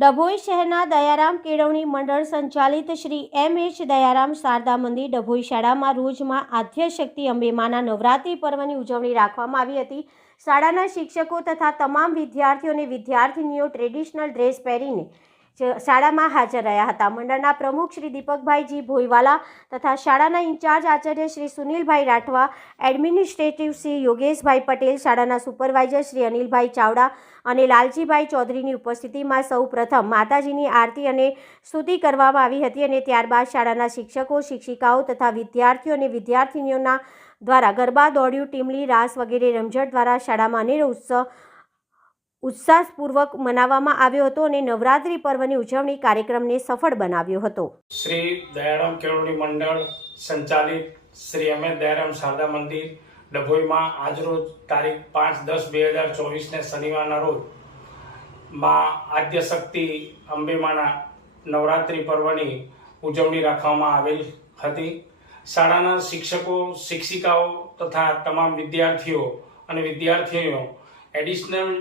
ડભોઈ શહેરના દયારામ કેળવણી મંડળ સંચાલિત શ્રી M.H. દયારામ શારદા મંદિર ડભોઈ શાળામાં રોજમાં આદ્યશક્તિ અંબેમાના નવરાત્રિ પર્વની ઉજવણી રાખવામાં આવી હતી। શાળાના શિક્ષકો તથા તમામ વિદ્યાર્થીઓ અને વિદ્યાર્થીનીઓ ટ્રેડિશનલ ડ્રેસ પહેરીને શાળામાં હાજર રહ્યા હતા। મંડળના પ્રમુખ શ્રી દીપકભાઈ ભોઈવાલા તથા શાળાના ઇન્ચાર્જ આચાર્ય શ્રી સુનિલભાઈ રાઠવા, એડમિનિસ્ટ્રેટિવ શ્રી યોગેશભાઈ પટેલ, શાળાના સુપરવાઇઝર શ્રી અનિલભાઈ ચાવડા અને લાલજીભાઈ ચૌધરીની ઉપસ્થિતિમાં સૌ પ્રથમ માતાજીની આરતી અને સ્તુતિ કરવામાં આવી હતી અને ત્યારબાદ શાળાના શિક્ષકો, શિક્ષિકાઓ તથા વિદ્યાર્થીઓ અને વિદ્યાર્થીનીઓના દ્વારા ગરબા, દોડ્યું, ટીમલી, રાસ વગેરે રમઝટ દ્વારા શાળામાં અનેરો ઉત્સાહપૂર્વક મનાવવામાં આવ્યો હતો અને નવરાત્રિ પર્વની ઉજવણી કાર્યક્રમને સફળ બનાવ્યો હતો। શ્રી દયારામ કેળવણી મંડળ સંચાલિત શ્રી M.H. દયારામ શારદા મંદિર ડભોઈમાં આજરોજ તારીખ 5-10-2024 શનિવારના રોજ માં આદ્યશક્તિ અંબેમાના નવરાત્રિ પર્વની ઉજવણી રાખવામાં આવેલ હતી। શાળાના શિક્ષકો, શિક્ષિકાઓ તથા તમામ વિદ્યાર્થીઓ અને વિદ્યાર્થીનીઓ એડિશનલ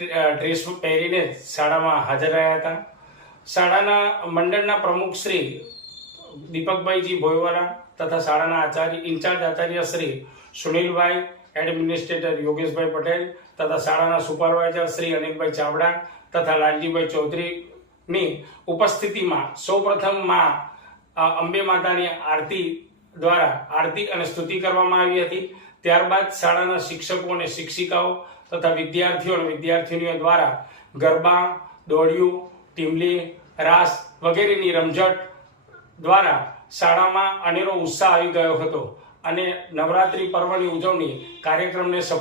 ડ્રેસ પહેરીને શાળામાં હાજર રહ્યા હતા। શાળાના મંડળના પ્રમુખ શ્રી દીપકભાઈ ભોઈવાલા તથા શાળાના ઇન્ચાર્જ આચાર્ય શ્રી સુનિલભાઈ, એડમિનિસ્ટ્રેટર યોગેશભાઈ પટેલ તથા શાળાના સુપરવાઇઝર શ્રી અનિલભાઈ ચાવડા તથા લાલજીભાઈ ચૌધરીની ઉપસ્થિતિમાં સૌપ્રથમ માં અંબે માતાની આરતી દ્વારા આરતી અને સ્તુતિ કરવામાં આવી હતી। ત્યારબાદ શાળાના શિક્ષકો અને શિક્ષિકાઓ તથા વિદ્યાર્થીઓ અને વિદ્યાર્થીનીઓ દ્વારા ગરબા, દોડ્યું, ટીમલી, રાસ વગેરેની રમઝટ દ્વારા શાળામાં અનેરો ઉત્સાહ આવી ગયો હતો અને નવરાત્રિ પર્વની ઉજવણી કાર્યક્રમને સફળ